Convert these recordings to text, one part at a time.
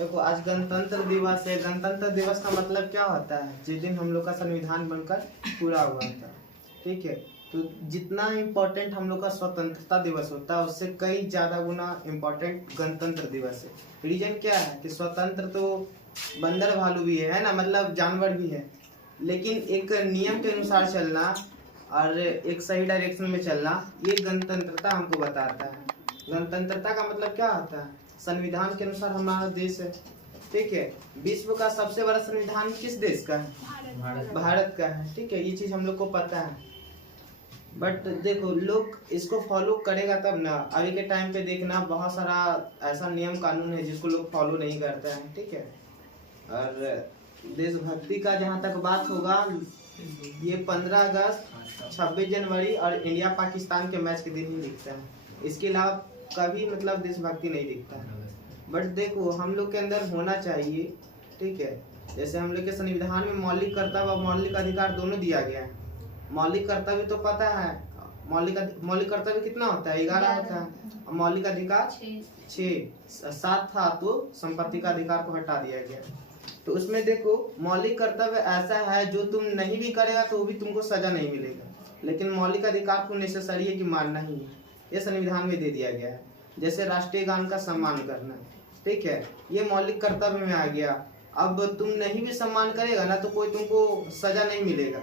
देखो आज गणतंत्र दिवस है। गणतंत्र दिवस का मतलब क्या होता है? जिस दिन हम लोग का संविधान बनकर पूरा हुआ था, ठीक है। तो जितना इम्पोर्टेंट हम लोग का स्वतंत्रता दिवस होता है उससे कई ज्यादा गुना इम्पोर्टेंट गणतंत्र दिवस है। रीजन क्या है कि स्वतंत्र तो बंदर भालू भी है ना, मतलब जानवर भी है, लेकिन एक नियम के अनुसार चलना और एक सही डायरेक्शन में चलना, ये गणतंत्रता हमको बताता है। गणतंत्रता का मतलब क्या होता है? संविधान के अनुसार हमारा देश है, ठीक है। विश्व का सबसे बड़ा संविधान किस देश का है? भारत का है, ठीक है। ये चीज हम लोग को पता है, बट देखो लोग इसको फॉलो करेगा तब ना। अभी के टाइम पे देखना बहुत सारा ऐसा नियम कानून है जिसको लोग फॉलो नहीं करते हैं, ठीक है। और देशभक्ति का जहाँ तक बात होगा, ये 15 अगस्त, 26 जनवरी और इंडिया पाकिस्तान के मैच के दिन ही दिखता है। इसके अलावा कभी मतलब देशभक्ति नहीं दिखता है। बट देखो हम लोग के अंदर होना चाहिए, ठीक है। जैसे हम लोग के संविधान में मौलिक कर्तव्य और मौलिक अधिकार दोनों दिया गया है। मौलिक कर्तव्य तो पता है, मौलिक कर्तव्य कितना होता है? 11 होता है। और मौलिक अधिकार 6, 7 था तो संपत्ति का अधिकार को हटा दिया गया। तो उसमें देखो मौलिक कर्तव्य ऐसा है जो तुम नहीं भी करेगा तो भी तुमको सजा नहीं मिलेगा, लेकिन मौलिक अधिकार को नेसेसरी है कि मानना ही है, ये संविधान में दे दिया गया है। जैसे राष्ट्रीय गान का सम्मान करना, ठीक है, ये मौलिक कर्तव्य में आ गया। अब तुम नहीं भी सम्मान करेगा ना तो कोई तुमको सजा नहीं मिलेगा,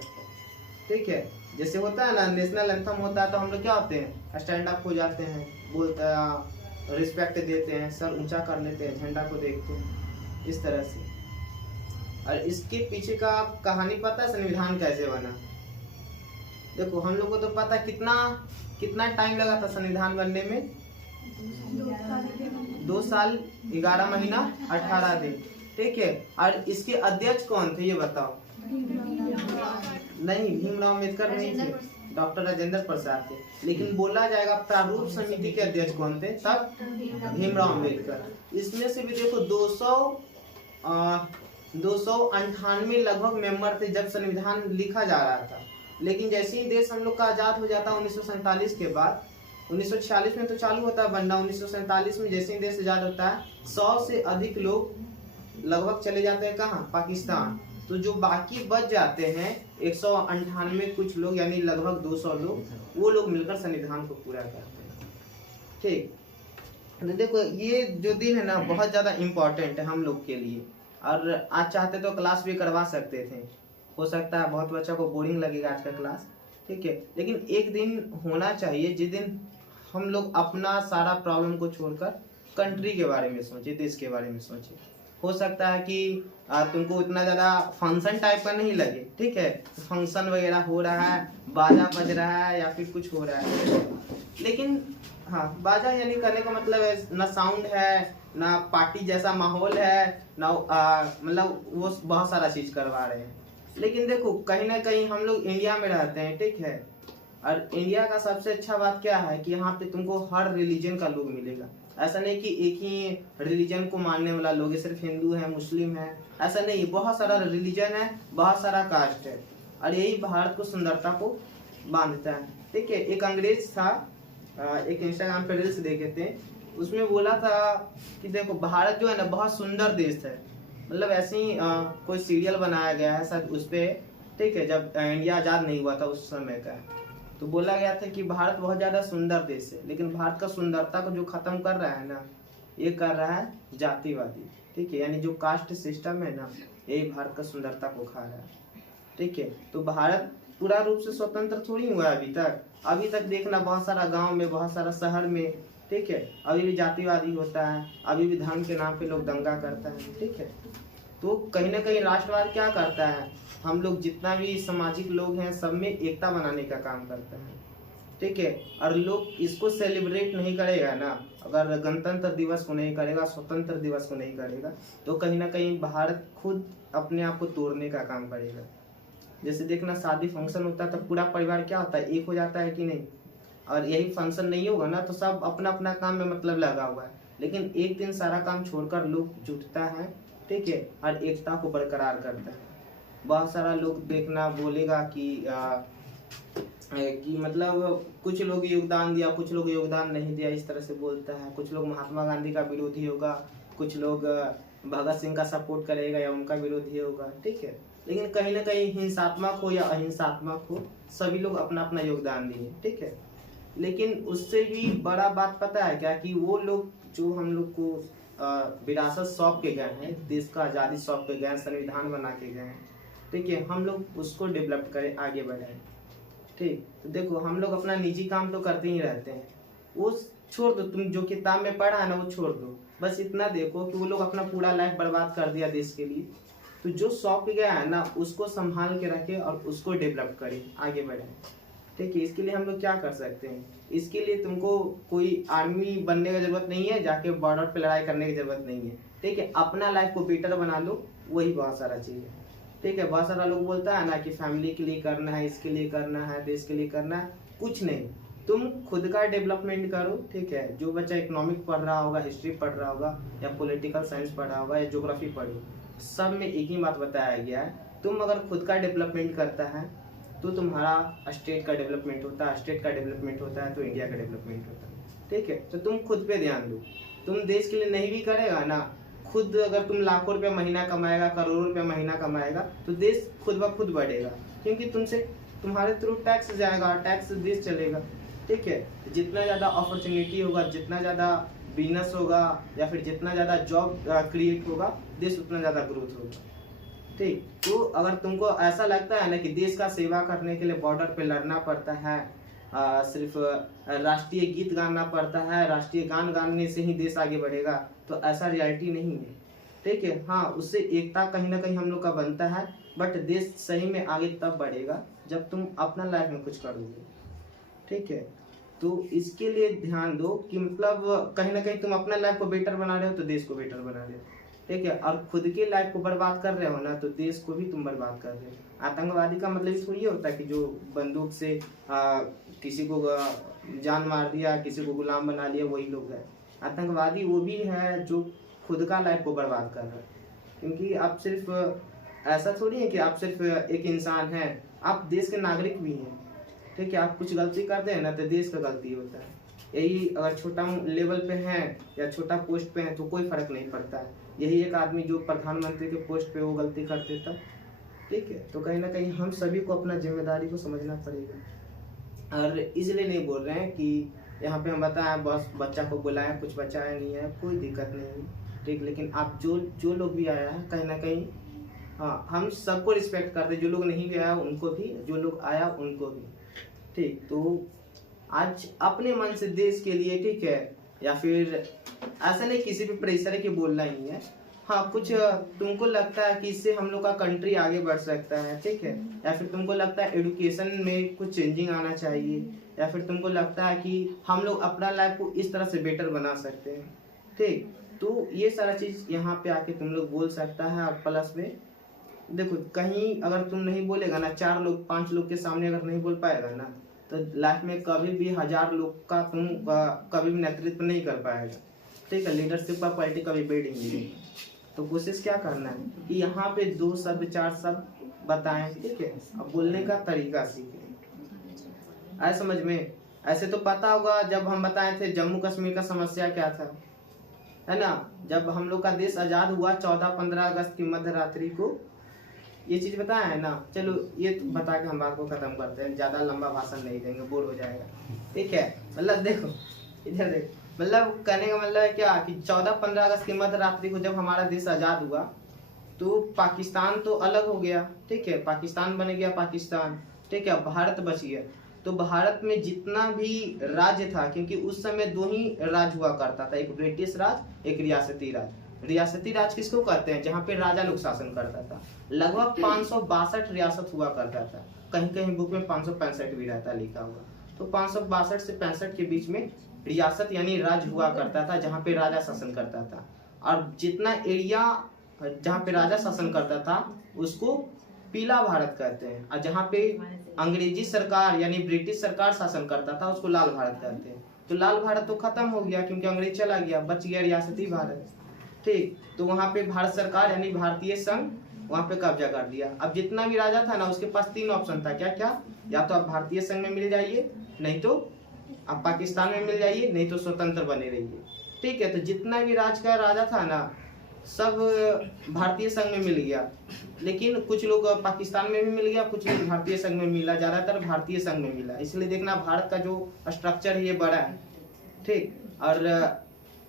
ठीक है। जैसे होता है ना नेशनल एंथम होता है तो हम लोग क्या होते हैं, स्टैंड अप हो जाते हैं, बोलते हैं, रिस्पेक्ट देते हैं, सर ऊंचा कर लेते हैं, झंडा को देखते हैं, इस तरह से। और इसके पीछे का कहानी पता है संविधान कैसे बना? देखो हम लोग को तो पता कितना टाइम लगा था संविधान बनने में? 2 साल 11 महीना 18 दिन, ठीक है। और इसके अध्यक्ष कौन थे ये बताओ? नहीं, भीमराव अम्बेडकर नहीं थे, डॉक्टर राजेंद्र प्रसाद थे। लेकिन बोला जाएगा प्रारूप समिति के अध्यक्ष कौन थे तब? भीमराव अम्बेडकर। इसमें से भी देखो 298 लगभग मेंबर थे जब संविधान लिखा जा रहा था। लेकिन जैसे ही देश हम लोग का आजाद हो जाता है 1947 के बाद, 1946 में तो चालू होता है बनना, 1947 में जैसे ही देश आजाद होता है 100 से अधिक लोग लगभग चले जाते हैं कहाँ? पाकिस्तान। तो जो बाकी बच जाते हैं 198 कुछ लोग, यानी लगभग 200 लोग, वो लोग मिलकर संविधान को पूरा करते हैं, ठीक। तो देखो ये जो दिन है ना बहुत ज्यादा इम्पोर्टेंट है हम लोग के लिए। और आज चाहते तो क्लास भी करवा सकते थे, हो सकता है बहुत बच्चों को बोरिंग लगेगा आज का क्लास, ठीक है। लेकिन एक दिन होना चाहिए जिस दिन हम लोग अपना सारा प्रॉब्लम को छोड़कर कंट्री के बारे में सोचे, देश के बारे में सोचे। हो सकता है कि तुमको इतना ज्यादा फंक्शन टाइप का नहीं लगे, ठीक है, फंक्शन वगैरह हो रहा है, बाजा बज रहा है या फिर कुछ हो रहा है, लेकिन हाँ बाजा यानी करने का मतलब है ना साउंड है ना पार्टी जैसा माहौल है ना, मतलब वो बहुत सारा चीज करवा रहे हैं। लेकिन देखो कहीं ना कहीं हम लोग इंडिया में रहते हैं, ठीक है। और इंडिया का सबसे अच्छा बात क्या है कि यहाँ पे तुमको हर रिलीजन का लोग मिलेगा। ऐसा नहीं कि एक ही रिलीजन को मानने वाला लोग है, सिर्फ हिंदू है मुस्लिम है, ऐसा नहीं। बहुत सारा रिलीजन है, बहुत सारा कास्ट है, और यही भारत को सुंदरता को बांधता है, ठीक है। एक अंग्रेज था, एक इंस्टाग्राम पे रील्स देखे थे, उसमें बोला था कि देखो भारत जो है ना बहुत सुंदर देश है, मतलब ऐसे ही कोई सीरियल बनाया गया है सर उस पे, ठीक है, जब इंडिया आजाद नहीं हुआ था उस समय का। तो बोला गया था कि भारत बहुत ज्यादा सुंदर देश है, लेकिन भारत का सुंदरता को जो खत्म कर रहा है ना, ये कर रहा है जातिवादी, ठीक है, यानी जो कास्ट सिस्टम है ना, यही भारत का सुंदरता को खा रहा है, ठीक है। तो भारत पूरा रूप से स्वतंत्र थोड़ी हुआ है अभी तक देखना बहुत सारा गांव में, बहुत सारा शहर में, ठीक है, अभी भी जातिवादी होता है, अभी भी धर्म के नाम पे लोग दंगा करता है, ठीक है। तो कहीं ना कहीं राष्ट्रवाद क्या करता है, हम लोग जितना भी सामाजिक लोग हैं सब में एकता बनाने का काम करता है, ठीक है। और लोग इसको सेलिब्रेट नहीं करेगा ना, अगर गणतंत्र दिवस को नहीं करेगा, स्वतंत्र दिवस को नहीं करेगा, तो कहीं ना कहीं भारत खुद अपने आप को तोड़ने का काम करेगा। जैसे देखना शादी फंक्शन होता है तो पूरा परिवार क्या होता है, एक हो जाता है कि नहीं। और यही फंक्शन नहीं होगा ना तो सब अपना अपना काम में मतलब लगा हुआ है, लेकिन एक दिन सारा काम छोड़कर लोग जुटता है, ठीक है, और एकता को बरकरार करता है। बहुत सारा लोग देखना बोलेगा कि मतलब कुछ लोग योगदान दिया, कुछ लोग योगदान नहीं दिया, इस तरह से बोलता है। कुछ लोग महात्मा गांधी का विरोधी होगा, कुछ लोग भगत सिंह का सपोर्ट करेगा या उनका विरोधी होगा, ठीक है। लेकिन कहीं ना कहीं हिंसात्मक हो या अहिंसात्मक हो, सभी लोग अपना अपना योगदान दिए, ठीक है। लेकिन उससे भी बड़ा बात पता है क्या, कि वो लोग जो हम लोग को विरासत सौंप के गए हैं, देश का आज़ादी सौंप के गए हैं, संविधान बना के गए हैं, ठीक है, हम लोग उसको डेवलप करें, आगे बढ़ाएं, ठीक। तो देखो हम लोग अपना निजी काम तो करते ही रहते हैं, वो छोड़ दो, तुम जो किताब में पढ़ा है ना वो छोड़ दो, बस इतना देखो कि वो लोग अपना पूरा लाइफ बर्बाद कर दिया देश के लिए। तो जो सौंप गया है ना उसको संभाल के रखे और उसको डेवलप करे, आगे बढ़े, ठीक है। इसके लिए हम लोग क्या कर सकते हैं, इसके लिए तुमको कोई आर्मी बनने की जरूरत नहीं है, जाके बॉर्डर पे लड़ाई करने की जरूरत नहीं है, ठीक है। अपना लाइफ को बेटर बना लो, वही बहुत सारा चीज है, ठीक है। बहुत सारा लोग बोलता है ना कि फैमिली के लिए करना है, इसके लिए करना है, देश के लिए करना है, कुछ नहीं, तुम खुद का डेवलपमेंट करो, ठीक है। जो बच्चा इकोनॉमिक पढ़ रहा होगा, हिस्ट्री पढ़ रहा होगा, या पॉलिटिकल साइंस पढ़ रहा होगा, या ज्योग्राफी पढ़ो, सब में एक ही बात बताया गया है, तुम अगर खुद का डेवलपमेंट करता है तो तुम्हारा स्टेट का डेवलपमेंट होता है, स्टेट का डेवलपमेंट होता है तो इंडिया का डेवलपमेंट होता है, ठीक है। तो तुम खुद पे ध्यान दो, तुम देश के लिए नहीं भी करेगा ना, खुद अगर तुम लाखों रुपया महीना कमाएगा, करोड़ों रुपया महीना कमाएगा, तो देश खुद ब खुद बढ़ेगा, क्योंकि तुमसे तुम्हारे थ्रू टैक्स जाएगा, टैक्स देश चलेगा, ठीक है। जितना ज़्यादा अपॉर्चुनिटी होगा, जितना ज़्यादा बिजनेस होगा, या फिर जितना ज़्यादा जॉब क्रिएट होगा, देश उतना ज़्यादा ग्रोथ होगा, ठीक। तो अगर तुमको ऐसा लगता है ना कि देश का सेवा करने के लिए बॉर्डर पे लड़ना पड़ता है, सिर्फ राष्ट्रीय गीत गाना पड़ता है, राष्ट्रीय गान गाने से ही देश आगे बढ़ेगा, तो ऐसा रियलिटी नहीं है, ठीक है। हाँ, उससे एकता कहीं ना कहीं हम लोग का बनता है, बट देश सही में आगे तब बढ़ेगा जब तुम अपना लाइफ में कुछ करोगे, ठीक है। तो इसके लिए ध्यान दो कि मतलब कहीं ना कहीं तुम अपना लाइफ को बेटर बना रहे हो तो देश को बेटर बना रहे हो, ठीक है। और खुद की लाइफ को बर्बाद कर रहे हो ना तो देश को भी तुम बर्बाद कर रहे हो। आतंकवादी का मतलब इसको ये होता है कि जो बंदूक से किसी को जान मार दिया, किसी को गुलाम बना लिया, वही लोग है आतंकवादी। वो भी है जो खुद का लाइफ को बर्बाद कर रहा है, क्योंकि आप सिर्फ ऐसा थोड़ी है कि आप सिर्फ एक इंसान हैं, आप देश के नागरिक भी हैं, ठीक है। आप कुछ गलती करते हैं ना तो देश का गलती होता है। यही अगर छोटा लेवल पे हैं या छोटा पोस्ट पे हैं तो कोई फर्क नहीं पड़ता है। यही एक आदमी जो प्रधानमंत्री के पोस्ट पे वो गलती कर देता, ठीक है। तो कहीं ना कहीं हम सभी को अपना जिम्मेदारी को समझना पड़ेगा। और इसलिए नहीं बोल रहे हैं कि यहाँ पे हम बताएं बस बच्चा को बुलाएं, कुछ बच्चा आया नहीं है, कोई दिक्कत नहीं है, ठीक। लेकिन आप जो लोग भी आया है कहीं ना कहीं, हाँ, हम सबको रिस्पेक्ट करते हैं, जो लोग नहीं भी आया उनको भी, जो लोग आया उनको भी, ठीक। तो आज अपने मन से देश के लिए, ठीक है, या फिर ऐसा नहीं किसी पे प्रेशर है कि बोलना ही है, हाँ, कुछ तुमको लगता है कि इससे हम लोग का कंट्री आगे बढ़ सकता है, ठीक है, या फिर तुमको लगता है एजुकेशन में कुछ चेंजिंग आना चाहिए, या फिर तुमको लगता है कि हम लोग अपना लाइफ को इस तरह से बेटर बना सकते हैं, ठीक। तो ये सारा चीज़ यहाँ पे आके तुम लोग बोल सकता है। और प्लस में देखो, कहीं अगर तुम नहीं बोलेगा ना, 4 लोग 5 लोग के सामने अगर नहीं बोल पाएगा ना, तो लाइफ में कभी भी 1000 लोग का तुम कभी भी नेतृत्व नहीं कर पाएगा, ठीक है। लीडरशिप का क्वालिटी कभी बिल्ड नहीं मिलेगी। तो कोशिश क्या करना है कि यहाँ पे 2 शब्द 4 शब्द बताएं, ठीक है। अब बोलने का तरीका सीखें, आए समझ में। ऐसे तो पता होगा जब हम बताए थे जम्मू कश्मीर का समस्या क्या था, है ना। जब हम लोग का देश आज़ाद हुआ 14-15 अगस्त की मध्य रात्रि को, ये चीज बताया है ना। चलो ये बता के हम बात को खत्म करते हैं, ज्यादा लंबा भाषण नहीं देंगे, बोर हो जाएगा, ठीक है। मतलब देखो इधर देखो, मतलब कहने का मतलब है क्या कि 14-15 अगस्त की मध्य रात्रि को जब हमारा देश आजाद हुआ तो पाकिस्तान तो अलग हो गया, ठीक है, पाकिस्तान बन गया पाकिस्तान, ठीक है, भारत बच गया। तो भारत में जितना भी राज्य था, क्योंकि उस समय 2 ही राज्य हुआ करता था, एक ब्रिटिश राज, एक रियासती राज। रियासती राज किसको कहते हैं, जहाँ पे राजा लोग शासन करता था। लगभग 562 रियासत हुआ करता था, कहीं कहीं बुक में 565 भी रहता लिखा हुआ। तो 562 से 65 के बीच में रियासत यानी राज्य हुआ करता था, जहाँ पे राजा शासन करता था। और जितना एरिया जहाँ पे राजा शासन करता था उसको पीला भारत कहते हैं, और जहाँ पे अंग्रेजी सरकार यानी ब्रिटिश सरकार शासन करता था उसको लाल भारत कहते हैं। तो लाल भारत तो खत्म हो गया क्योंकि अंग्रेज चला गया, बच गया रियासती भारत, ठीक। तो वहाँ पे भारत सरकार यानी भारतीय संघ वहाँ पे कब्जा कर दिया। अब जितना भी राजा था ना उसके पास 3 ऑप्शन था, क्या क्या, या तो आप भारतीय संघ में मिल जाइए, नहीं तो आप पाकिस्तान में मिल जाइए, नहीं तो स्वतंत्र बने रहिए, ठीक है। तो जितना भी राज का राजा था ना, सब भारतीय संघ में मिल गया, लेकिन कुछ लोग पाकिस्तान में भी मिल गया, कुछ लोग भारतीय संघ में मिला, ज्यादातर भारतीय संघ में मिला। इसलिए देखना भारत का जो स्ट्रक्चर है ये बड़ा है, ठीक। और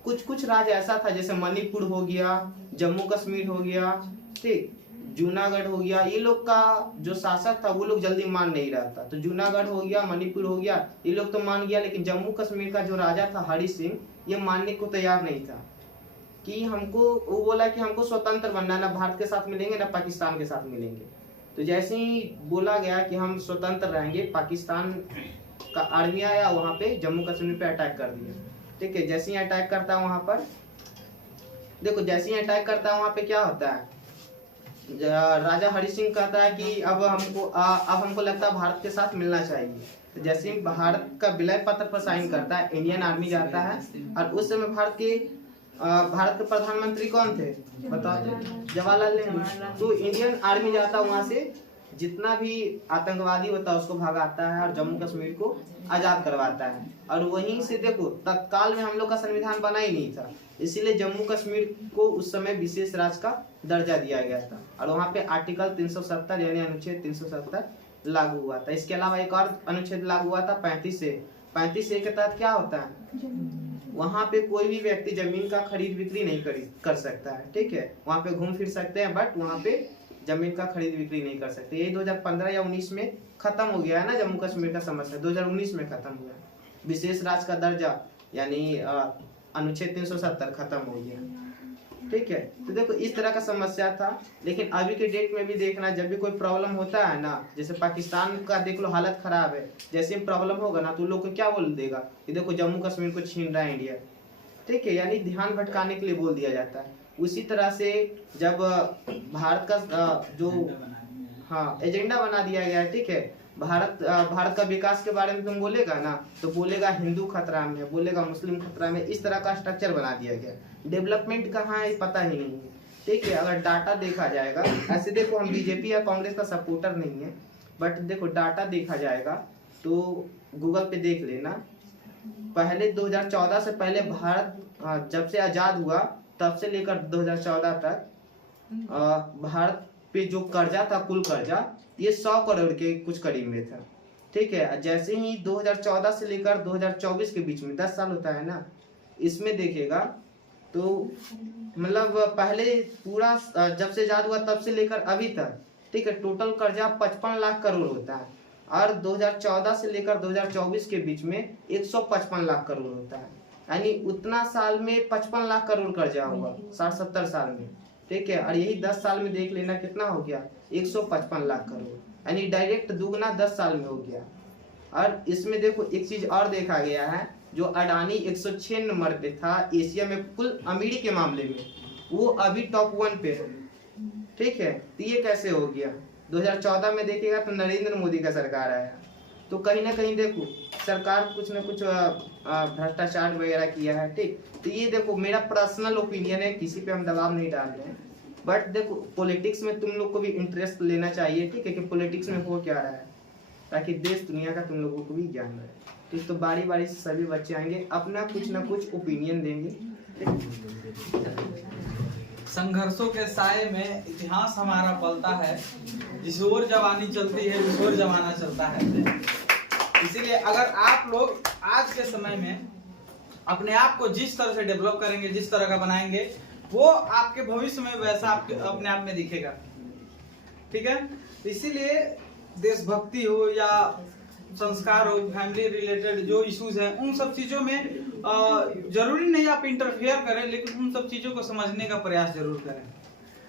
कुछ कुछ राज्य ऐसा था जैसे मणिपुर हो गया, जम्मू कश्मीर हो गया, ठीक, जूनागढ़ हो गया, ये लोग का जो शासक था वो लोग जल्दी मान नहीं रहा था। तो जूनागढ़ हो गया, मणिपुर हो गया, ये लोग तो मान गया, लेकिन जम्मू कश्मीर का जो राजा था हरि सिंह, ये मानने को तैयार नहीं था कि हमको, वो बोला कि हमको स्वतंत्र बनना है, ना भारत के साथ मिलेंगे ना पाकिस्तान के साथ मिलेंगे। तो जैसे ही बोला गया कि हम स्वतंत्र रहेंगे, पाकिस्तान का आर्मी आया, वहां पे जम्मू कश्मीर पे अटैक कर दिया, ठीक है। जैसे ही अटैक करता है वहां पर, देखो जैसे ही अटैक करता है वहां पे क्या होता है, राजा हरि सिंह कहता है कि अब हमको लगता है भारत के साथ मिलना चाहिए। तो जैसे ही भारत का विलय पत्र पर साइन करता है, इंडियन आर्मी जाता है, और उस समय भारत के प्रधानमंत्री कौन थे बताओ तो? जवाहरलाल नेहरू। तो इंडियन आर्मी जाता वहां से जितना भी आतंकवादी होता है उसको भगाता है और जम्मू कश्मीर को आजाद करवाता है। और वहीं से देखो तत्काल में हम लोग का संविधान बना ही नहीं था, इसीलिए जम्मू कश्मीर को उस समय विशेष राज्य का दर्जा दिया गया था, और वहाँ पे आर्टिकल 370 यानी अनुच्छेद 370 लागू हुआ था। इसके अलावा एक और अनुच्छेद लागू हुआ था 35A के तहत क्या होता है, वहाँ पे कोई भी व्यक्ति जमीन का खरीद बिक्री नहीं कर सकता है, ठीक है। वहाँ पे घूम फिर सकते हैं, बट वहाँ पे जमीन का खरीद बिक्री नहीं कर सकते। ये 2015 या 19 में खत्म हो गया है ना जम्मू कश्मीर का समस्या, 2019 में खत्म हुआ। विशेष राज्य का दर्जा यानी अनुच्छेद 370 खत्म हो गया, ठीक है। तो देखो इस तरह का समस्या था, लेकिन अभी के डेट में भी देखना, जब भी कोई प्रॉब्लम होता है ना, जैसे पाकिस्तान का देख लो हालत खराब है, जैसे प्रॉब्लम होगा ना तो लोग को क्या बोल देगा कि देखो जम्मू कश्मीर को छीन रहा है इंडिया, ठीक है, यानी ध्यान भटकाने के लिए बोल दिया जाता है। उसी तरह से जब भारत का जो एजेंडा बना दिया गया है, ठीक है, भारत का विकास के बारे में तुम बोलेगा ना तो बोलेगा हिंदू खतरा में, बोलेगा मुस्लिम खतरा में, इस तरह का स्ट्रक्चर बना दिया गया। डेवलपमेंट कहाँ है पता ही नहीं है, ठीक है। अगर डाटा देखा जाएगा, ऐसे देखो हम बीजेपी या कांग्रेस का सपोर्टर नहीं है, बट देखो डाटा देखा जाएगा तो गूगल पे देख लेना, पहले 2014 से पहले भारत जब से आजाद हुआ तब से लेकर 2014 तक भारत पे जो कर्जा था, कुल कर्जा, ये 100 करोड़ के कुछ करीब में था, ठीक है। जैसे ही 2014 से लेकर 2024 के बीच में 10 साल होता है ना, इसमें देखेगा तो मतलब पहले पूरा जब से आजाद हुआ तब से लेकर अभी तक, ठीक है, टोटल कर्जा 55 लाख करोड़ होता है, और 2014 से लेकर 2024 के बीच में 155 लाख करोड़ होता है, यानी उतना साल में 55 लाख करोड़ कर्जा हुआ 60-70 साल में, ठीक है। और यही 10 साल में देख लेना कितना हो गया, 155 लाख करोड़, यानी डायरेक्ट दुगना 10 साल में हो गया। और इसमें देखो एक चीज और देखा गया है, जो अडानी 106 नंबर पे था एशिया में कुल अमीरी के मामले में, वो अभी टॉप 1 पे है, ठीक है। तो ये कैसे हो गया, 2014 में देखेगा तो नरेंद्र मोदी का सरकार आया, तो कहीं ना कहीं देखो सरकार कुछ ना कुछ भ्रष्टाचार वगैरह किया है, ठीक। तो ये देखो मेरा पर्सनल ओपिनियन है, किसी पे हम दबाव नहीं डाल रहे हैं, बट देखो पॉलिटिक्स में तुम लोग को भी इंटरेस्ट लेना चाहिए, ठीक है, कि पॉलिटिक्स में हो क्या रहा है, ताकि देश दुनिया का तुम लोगों को भी ज्ञान रहे। तो बारी बारी से सभी बच्चे आएंगे, अपना कुछ ना कुछ ओपिनियन देंगे। संघर्षों के साए में इतिहास हमारा पलता है, जिस ओर जवानी चलती है जिस ओर जमाना चलता है। इसीलिए अगर आप लोग आज के समय में अपने आप को जिस तरह से डेवलप करेंगे, जिस तरह का बनाएंगे, वो आपके भविष्य में वैसा आपके अपने आप में दिखेगा, ठीक है। इसीलिए देशभक्ति हो या संस्कार हो, फैमिली रिलेटेड जो इश्यूज हैं, उन सब चीजों में जरूरी नहीं आप इंटरफेयर करें, लेकिन उन सब चीजों को समझने का प्रयास जरूर करें।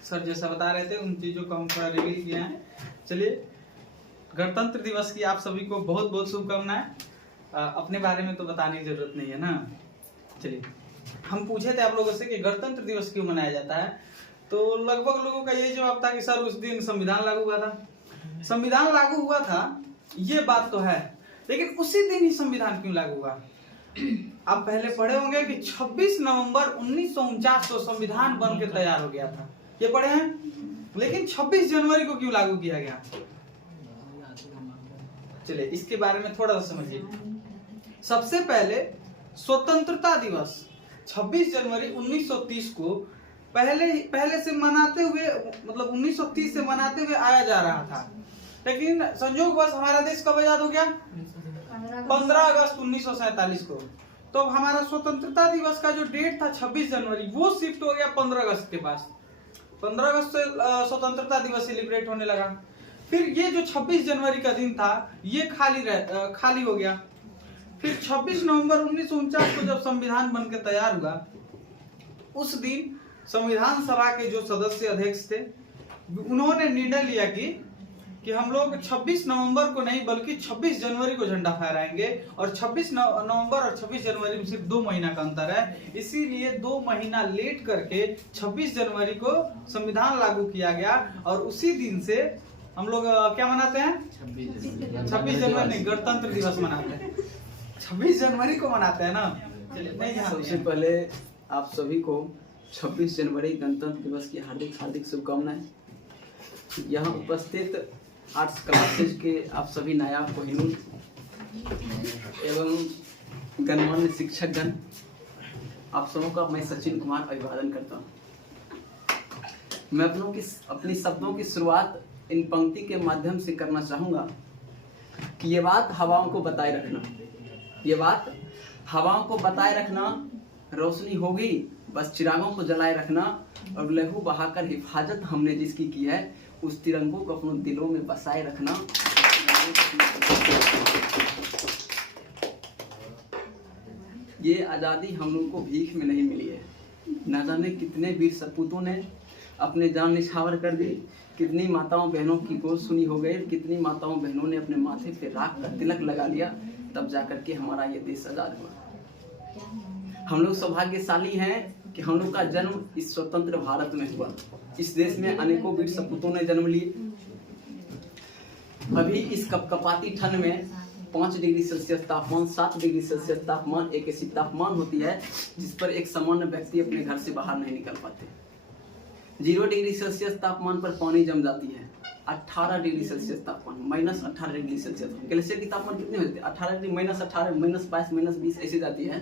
सर जैसा बता रहे थे उन चीजों को हम थोड़ा रिवील किए हैं। चलिए, गणतंत्र दिवस की आप सभी को बहुत बहुत शुभकामनाएं। अपने बारे में तो बताने की जरूरत नहीं है ना। चलिए, हम पूछे थे आप लोगों से कि गणतंत्र दिवस क्यों मनाया जाता है, तो लगभग लोगों का यही जवाब था कि सर उस दिन संविधान लागू हुआ था। संविधान लागू हुआ था ये बात तो है, लेकिन उसी दिन ही संविधान क्यों लागू हुआ? आप पहले पढ़े होंगे कि 26 नवंबर 1949 को संविधान बन के तैयार हो गया था, ये पढ़े हैं। लेकिन 26 जनवरी को क्यों लागू किया गया? चलिए इसके बारे में थोड़ा सा समझिए। सबसे पहले स्वतंत्रता दिवस 26 जनवरी 1930 को पहले से मनाते हुए, मतलब 1930 से मनाते हुए आया जा रहा था, लेकिन संयोगवश हमारा देश कब आजाद हो गया? 15 अगस्त 1947 को। तो हमारा स्वतंत्रता दिवस का जो डेट था 26 जनवरी, वो शिफ्ट हो गया 15 अगस्त के पास। 15 अगस्त से स्वतंत्रता दिवस सेलिब्रेट होने लगा। फिर ये जो 26 जनवरी का दिन था ये खाली हो गया। फिर 26 नवंबर 1949 को जब संविधान बनकर तैयार हुआ, उस दिन संविधान सभा के जो सदस्य अध्यक्ष थे उन्होंने निर्णय लिया कि हम लोग 26 नवंबर को नहीं बल्कि 26 जनवरी को झंडा फहराएंगे। और 26 नवंबर और 26 जनवरी में सिर्फ 2 महीना का अंतर है, इसीलिए 2 महीना लेट करके 26 जनवरी को संविधान लागू किया गया। और उसी दिन से हम लोग क्या मनाते हैं? 26 जनवरी नहीं, गणतंत्र दिवस मनाते हैं। 26 जनवरी को मनाते हैं ना। सबसे पहले आप सभी को 26 जनवरी गणतंत्र दिवस की हार्दिक हार्दिक शुभकामनाएं। यहाँ उपस्थित आर्ट्स क्लासेज के आप सभी नायाब कोहिनूर एवं गणमान्य शिक्षकगण, आप सबों का मैं सचिन कुमार अभिवादन करता हूँ। मैं अपनी शब्दों की शुरुआत इन पंक्ति के माध्यम से करना चाहूँगा कि ये बात हवाओं को बताए रखना, ये बात हवाओं को बताए रखना, रोशनी होगी बस चिरागों को जलाए रखना, और लहू बहाकर हिफाजत हमने जिसकी की है उस तिरंगों को अपने दिलों में बसाए रखना। ये आज़ादी हम लोग को भीख में नहीं मिली है। न जाने कितने वीर सपूतों ने अपने जान निछावर कर दी, कितनी माताओं बहनों की गोद सुनी हो गई, कितनी माताओं बहनों ने अपने माथे पे राख का तिलक लगा लिया, तब जाकर के हमारा ये देश आज़ाद हुआ। हम लोग सौभाग्यशाली हैं कि हम लोग का जन्म इस स्वतंत्र भारत में हुआ। इस देश में अनेकों वीर सपूतों ने जन्म लिए। अभी इस कपकपाती ठंड में 5 डिग्री सेल्सियस तापमान, 7 डिग्री सेल्सियस तापमान एक ऐसी तापमान होती है जिस पर एक सामान्य व्यक्ति अपने घर से बाहर नहीं निकल पाते। 0 डिग्री सेल्सियस तापमान पर पानी जम जाती है। 18 डिग्री सेल्सियस तापमान, -18 डिग्री सेल्सियस। ग्लेशियर की तापमान कितनी हो जाती है? 18 डिग्री, -18, -22, -20 ऐसी जाती है।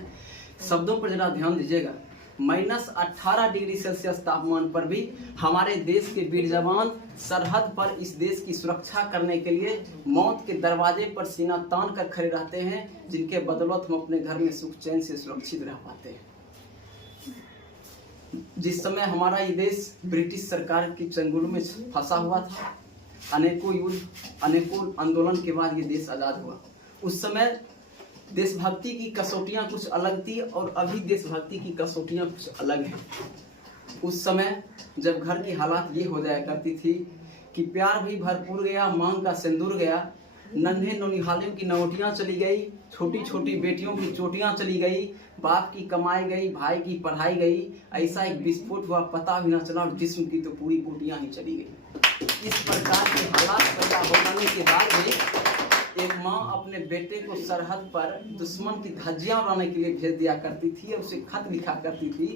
शब्दों पर जरा ध्यान दीजिएगा। -18 डिग्री सेल्सियस तापमान पर भी हमारे देश के वीर जवान सरहद पर इस देश की सुरक्षा करने के लिए मौत के दरवाजे पर सीना तान कर खड़े रहते हैं, जिनके बदौलत हम अपने घर में सुख चैन से सुरक्षित रह पाते हैं। जिस समय हमारा ये देश ब्रिटिश सरकार की चंगुल में फंसा हुआ था, अनेकों युद्ध, अनेकों आंदोलन के बाद ये देश आज़ाद हुआ। उस समय देशभक्ति की कसौटियाँ कुछ अलग थी और अभी देशभक्ति की कसौटियाँ कुछ अलग हैं। उस समय जब घर की हालात ये हो जाया करती थी कि प्यार भी भरपूर गया, मांग का सिंदूर गया, नन्हे नौनिहालियों की नौटियाँ चली गई, छोटी छोटी बेटियों की चोटियाँ चली गई, बाप की कमाई गई, भाई की पढ़ाई गई, ऐसा एक विस्फोट हुआ पता भी न चला और जिस्म की तो पूरी बोटियाँ ही चली गई। इस प्रकार के हालात पैदा हो जाने के बाद में एक माँ अपने बेटे को सरहद पर दुश्मन की धज्जियां उड़ाने के लिए भेज दिया करती थी और उसे खत लिखा करती थी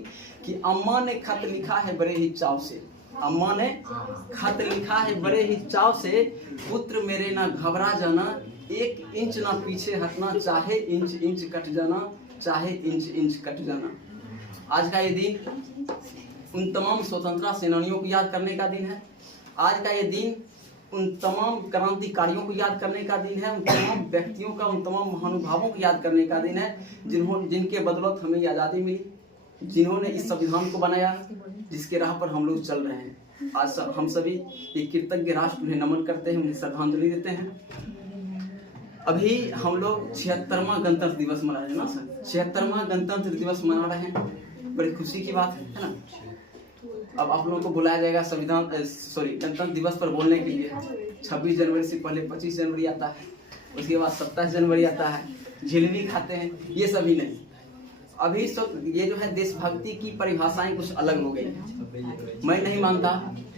कि अम्मा ने खत लिखा है बड़े ही चाव से, अम्मा ने खत लिखा है बड़े ही चाव से, पुत्र मेरे ना घबरा जाना, 1 इंच ना पीछे हटना, चाहे इंच इंच कट जाना, चाहे इंच इंच कट जाना। आज का ये दिन उन तमाम स्वतंत्रता सेनानियों को याद करने का दिन है। आज का ये दिन उन तमाम क्रांतिकारियों को याद करने का दिन है, उन तमाम व्यक्तियों का, उन तमाम महानुभावों को याद करने का दिन है जिनके बदौलत हमें ये आज़ादी मिली, जिन्होंने इस संविधान को बनाया, जिसके राह पर हम लोग चल रहे हैं। आज हम सभी एक कृतज्ञ राष्ट्र उन्हें नमन करते हैं, उन्हें श्रद्धांजलि देते हैं। अभी हम लोग 76वां गणतंत्र दिवस मना रहे हैं ना सर, 76वां गणतंत्र दिवस मना रहे हैं, बड़ी खुशी की बात है ना। अब आप लोगों को बुलाया जाएगा गणतंत्र दिवस पर बोलने के लिए। 26 जनवरी से पहले 25 जनवरी आता है, उसके बाद 27 जनवरी आता है, झिलमी खाते हैं, ये सभी नहीं। अभी सब ये जो है देशभक्ति की परिभाषाएं कुछ अलग हो गई हैं। मैं नहीं मानता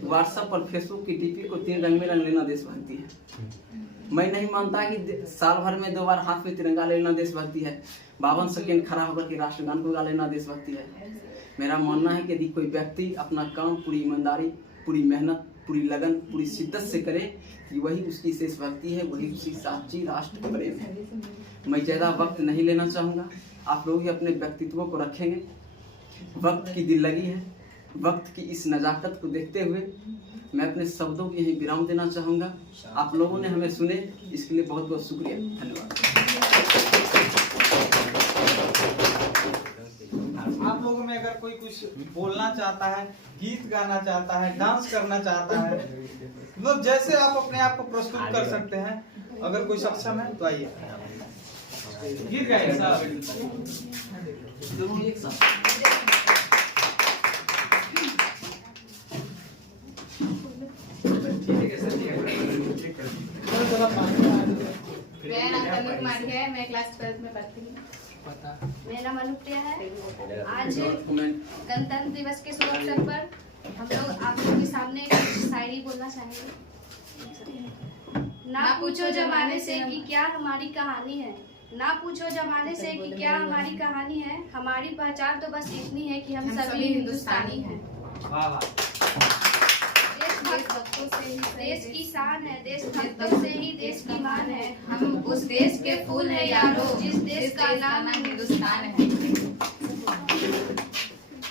व्हाट्सएप और फेसबुक की डीपी को 3 रंग में रंग लेना देशभक्ति है। मैं नहीं मानता कि साल भर में 2 बार हाथ में तिरंगा ले लेना देशभक्ति है। 52 सेकेंड खड़ा होकर के राष्ट्रगान को गा लेना देशभक्ति है। मेरा मानना है कि यदि कोई व्यक्ति अपना काम पूरी ईमानदारी, पूरी मेहनत, पूरी लगन, पूरी शिद्दत से करे कि वही उसकी देशभक्ति है, वही उसकी सच्ची राष्ट्र प्रेम है। मैं ज़्यादा वक्त नहीं लेना चाहूँगा। आप लोग ही अपने व्यक्तित्व को रखेंगे, वक्त की दिल लगी है। वक्त की इस नज़ाकत को देखते हुए मैं अपने शब्दों को यहीं विराम देना चाहूँगा। आप लोगों ने हमें सुने, इसके लिए बहुत बहुत शुक्रिया, धन्यवाद। आप लोगों में अगर कोई कुछ बोलना चाहता है, गीत गाना चाहता है, डांस करना चाहता है, मतलब जैसे आप अपने आप को प्रस्तुत कर सकते हैं, अगर कोई सक्षम है तो आइए गीत गाइए साहब। दोनों एक साथ। मेरा नाम तनुज कुमारी है, मैं क्लास 12 में पढ़ती हूँ। मेरा नाम अनुप्रिया है। आज गणतंत्र दिवस के शुभ अवसर पर हम लोग आप लोगों के सामने कुछ शायरी बोलना चाहेंगे। ना पूछो जमाने से कि क्या हमारी कहानी है, ना पूछो जमाने से कि क्या हमारी कहानी है, हमारी पहचान तो बस इतनी है कि हम सभी हिंदुस्तानी हैं। वाह वाह। देश की शान है, देशभक्तों से ही देश की मान है, हम उस देश के फूल है यारो, जिस देश का नाम हिंदुस्तान है।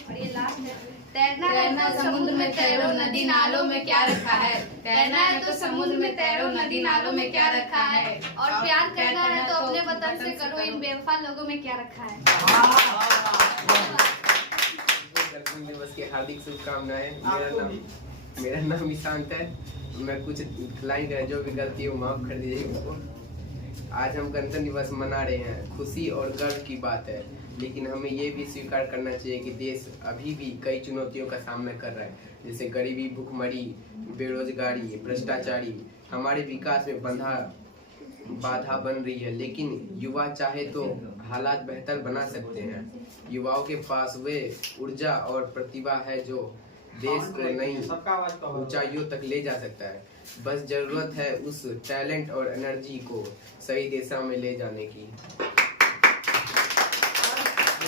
और ये लास्ट है, तैरना है तो समुद्र में तैरो, नदी नालों में क्या रखा है, तैरना है तो समुद्र में तैरो, नदी नालों में क्या रखा है, और प्यार करना है तो अपने वतन से करो, इन बेवफा लोगों में क्या रखा है। गणतंत्र दिवस की हार्दिक शुभकामनाएं। मेरा नाम ईशांत है। मैं कुछ लाइन है, जो भी गलती हो माफ कर दीजिएगा मुझको। आज हम गणतंत्र दिवस मना रहे हैं, खुशी और गर्व की बात है, लेकिन हमें ये भी स्वीकार करना चाहिए कि देश अभी भी कई चुनौतियों का सामना कर रहा है, जैसे गरीबी, भुखमरी, बेरोजगारी, भ्रष्टाचारी हमारे विकास में बाधा बन रही है। लेकिन युवा चाहे तो हालात बेहतर बना सकते हैं। युवाओं के पास वे ऊर्जा और प्रतिभा है जो देश को नई ऊंचाइयों तक ले जा सकता है। बस जरूरत है उस टैलेंट और एनर्जी को सही दिशा में ले जाने की।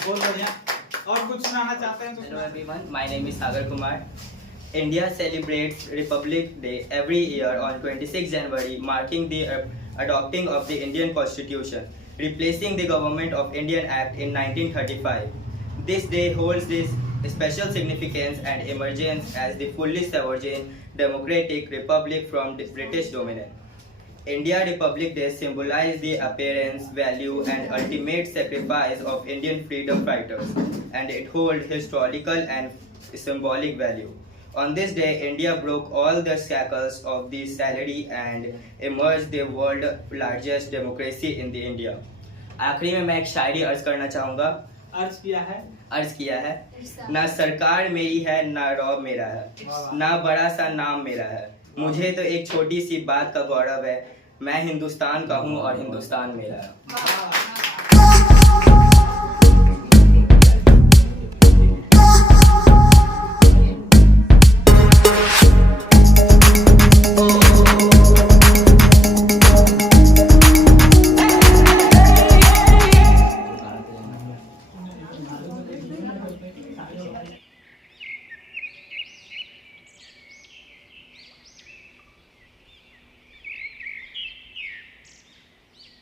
बहुत बढ़िया। और कुछ सुनाना चाहते हैं? Hello everyone, my name is Sagar Kumar. India celebrates Republic Day every year on 26 January, marking the adopting of the Indian Constitution, replacing the Government of Indian Act in 1935. This day holds this special significance and emergence as the fully sovereign democratic republic from the British dominance. India Republic Day symbolizes the appearance, value and ultimate sacrifice of Indian freedom fighters, and it holds historical and symbolic value. On this day, India broke all the shackles of the salary and emerged the world's largest democracy in the India. आखिरी में मैं एक शायरी अर्ज करना चाहूँगा। अर्ज किया है। ना सरकार मेरी है, ना रौब मेरा है, ना बड़ा सा नाम मेरा है, मुझे तो एक छोटी सी बात का गौरव है, मैं हिंदुस्तान का हूँ और हिंदुस्तान मेरा है।